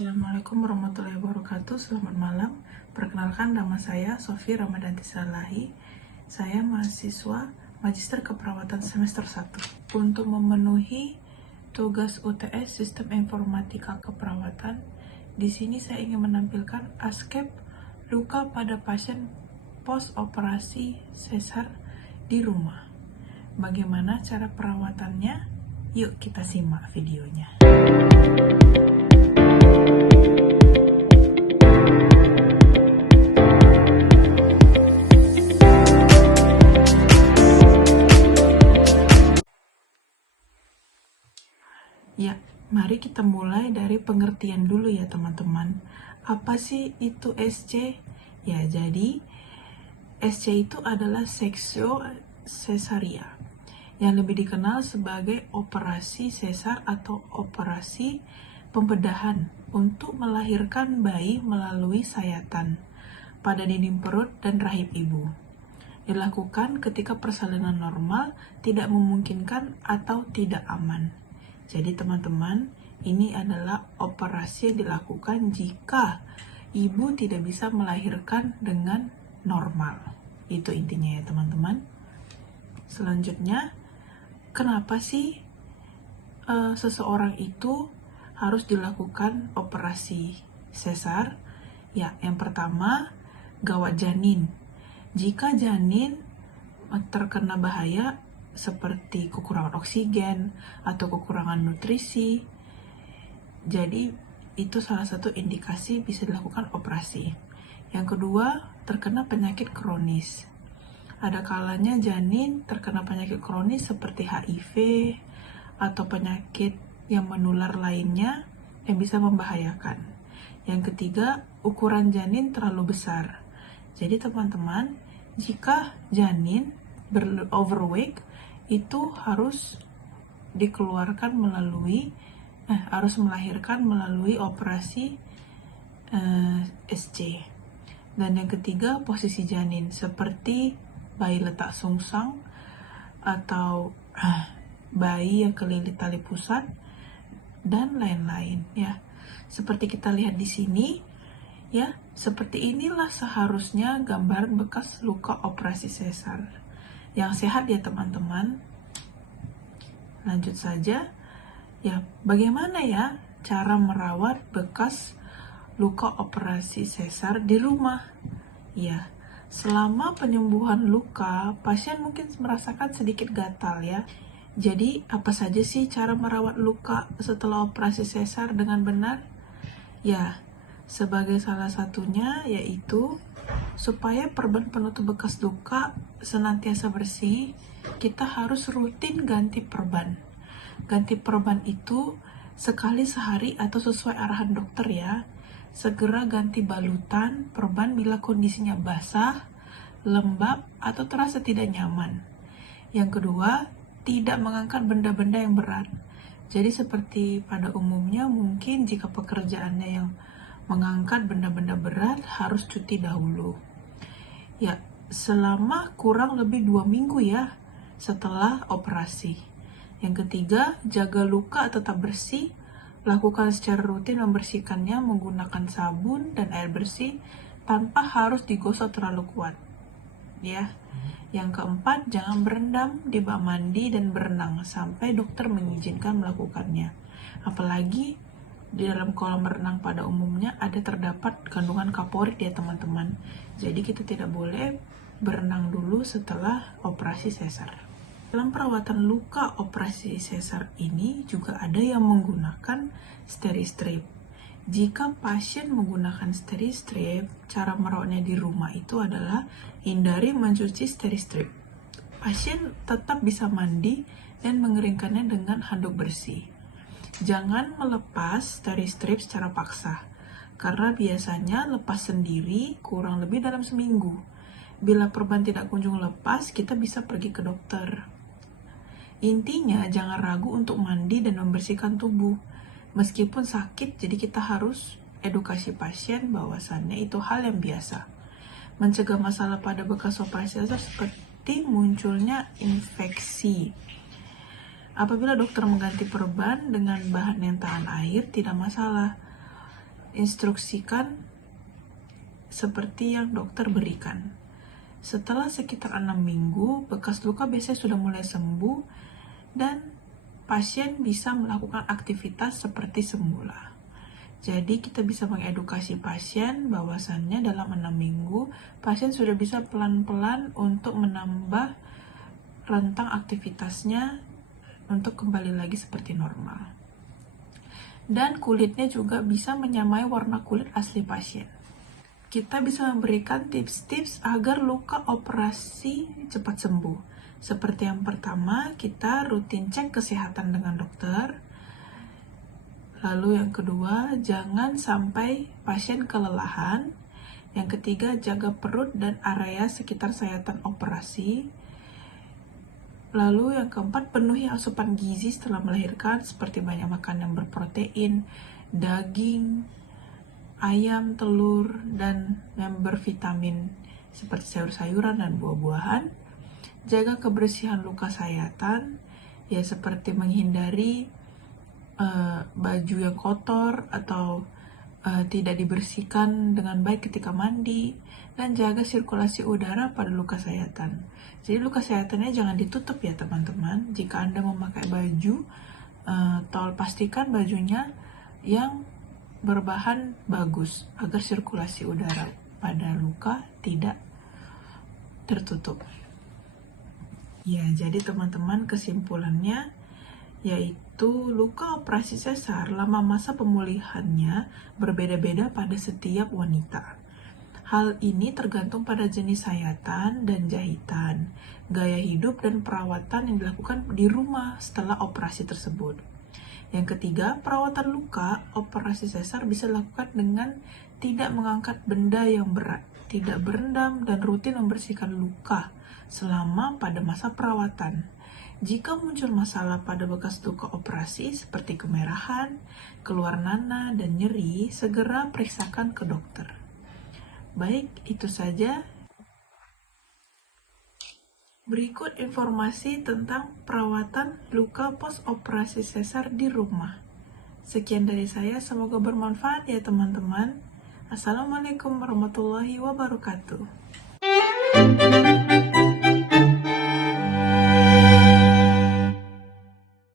Assalamualaikum warahmatullahi wabarakatuh. Selamat malam. Perkenalkan, nama saya Sofi Ramadanti Salahi. Saya mahasiswa Magister Keperawatan semester 1. Untuk memenuhi tugas UTS Sistem Informatika Keperawatan, di sini saya ingin menampilkan askep luka pada pasien post operasi sesar di rumah. Bagaimana cara perawatannya? Yuk kita simak videonya. Ya, mari kita mulai dari pengertian dulu ya teman-teman. Apa sih itu SC? Ya, jadi SC itu adalah seksio cesaria, yang lebih dikenal sebagai operasi sesar atau operasi pembedahan untuk melahirkan bayi melalui sayatan pada dinding perut dan rahim ibu. Dilakukan ketika persalinan normal tidak memungkinkan atau tidak aman. Jadi teman-teman, ini adalah operasi yang dilakukan jika ibu tidak bisa melahirkan dengan normal. Itu intinya ya teman-teman. Selanjutnya, kenapa sih seseorang itu harus dilakukan operasi sesar? Ya, yang pertama, gawat janin. Jika janin terkena bahaya seperti kekurangan oksigen atau kekurangan nutrisi, jadi itu salah satu indikasi bisa dilakukan operasi. Yang kedua, terkena penyakit kronis. Ada kalanya janin terkena penyakit kronis seperti HIV atau penyakit yang menular lainnya yang bisa membahayakan. Yang ketiga, ukuran janin terlalu besar. Jadi teman-teman, jika janin overweight, itu harus dikeluarkan harus melahirkan melalui operasi SC. Dan yang ketiga, posisi janin seperti bayi letak sungsang atau bayi yang kelilit tali pusat dan lain-lain ya. Seperti kita lihat di sini ya, seperti inilah seharusnya gambaran bekas luka operasi sesar. Yang sehat ya teman-teman. Lanjut saja ya, bagaimana ya cara merawat bekas luka operasi sesar di rumah? Ya, selama penyembuhan luka, pasien mungkin merasakan sedikit gatal ya. Jadi apa saja sih cara merawat luka setelah operasi sesar dengan benar? Ya, sebagai salah satunya yaitu supaya perban penutup bekas luka senantiasa bersih, kita harus rutin ganti perban. Ganti perban itu sekali sehari atau sesuai arahan dokter ya. Segera ganti balutan perban bila kondisinya basah, lembab, atau terasa tidak nyaman. Yang kedua, tidak mengangkat benda-benda yang berat. Jadi seperti pada umumnya mungkin jika pekerjaannya yang mengangkat benda-benda berat harus cuti dahulu. Ya, selama kurang lebih 2 minggu ya setelah operasi. Yang ketiga, jaga luka tetap bersih. Lakukan secara rutin membersihkannya menggunakan sabun dan air bersih tanpa harus digosok terlalu kuat. Ya. Yang keempat, jangan berendam di bak mandi dan berenang sampai dokter mengizinkan melakukannya. Apalagi di dalam kolam renang pada umumnya terdapat kandungan kaporit ya teman-teman. Jadi kita tidak boleh berenang dulu setelah operasi sesar. Dalam perawatan luka operasi sesar ini juga ada yang menggunakan steri-strip. Jika pasien menggunakan steri-strip, cara merawatnya di rumah itu adalah hindari mencuci steri-strip. Pasien tetap bisa mandi dan mengeringkannya dengan handuk bersih. Jangan melepas steri-strip secara paksa, karena biasanya lepas sendiri kurang lebih dalam seminggu. Bila perban tidak kunjung lepas, kita bisa pergi ke dokter. Intinya, jangan ragu untuk mandi dan membersihkan tubuh. Meskipun sakit, jadi kita harus edukasi pasien bahwasannya itu hal yang biasa. Mencegah masalah pada bekas operasi sesar seperti munculnya infeksi. Apabila dokter mengganti perban dengan bahan yang tahan air, tidak masalah. instruksikan seperti yang dokter berikan. Setelah sekitar 6 minggu, bekas luka biasanya sudah mulai sembuh dan pasien bisa melakukan aktivitas seperti semula. Jadi kita bisa mengedukasi pasien bahwasannya dalam 6 minggu, pasien sudah bisa pelan-pelan untuk menambah rentang aktivitasnya untuk kembali lagi seperti normal. Dan kulitnya juga bisa menyamai warna kulit asli pasien. Kita bisa memberikan tips-tips agar luka operasi cepat sembuh. Seperti yang pertama, kita rutin cek kesehatan dengan dokter. Lalu yang kedua, jangan sampai pasien kelelahan. Yang ketiga, jaga perut dan area sekitar sayatan operasi. Lalu yang keempat, penuhi asupan gizi setelah melahirkan seperti banyak makan yang berprotein, daging, ayam, telur, dan yang bervitamin seperti sayur-sayuran dan buah-buahan. Jaga kebersihan luka sayatan, ya seperti menghindari baju yang kotor atau tidak dibersihkan dengan baik ketika mandi, dan jaga sirkulasi udara pada luka sayatan. Jadi luka sayatannya jangan ditutup ya teman-teman. Jika Anda memakai baju, pastikan bajunya yang berbahan bagus agar sirkulasi udara pada luka tidak tertutup. Ya, jadi teman-teman, kesimpulannya yaitu luka operasi sesar lama masa pemulihannya berbeda-beda pada setiap wanita. Hal ini tergantung pada jenis sayatan dan jahitan, gaya hidup dan perawatan yang dilakukan di rumah setelah operasi tersebut. Yang ketiga, perawatan luka operasi sesar bisa dilakukan dengan tidak mengangkat benda yang berat, tidak berendam, dan rutin membersihkan luka selama pada masa perawatan. Jika muncul masalah pada bekas luka operasi seperti kemerahan, keluar nanah, dan nyeri, segera periksakan ke dokter. Baik, itu saja. Berikut informasi tentang perawatan luka post-operasi sesar di rumah. Sekian dari saya, semoga bermanfaat ya teman-teman. Assalamualaikum warahmatullahi wabarakatuh.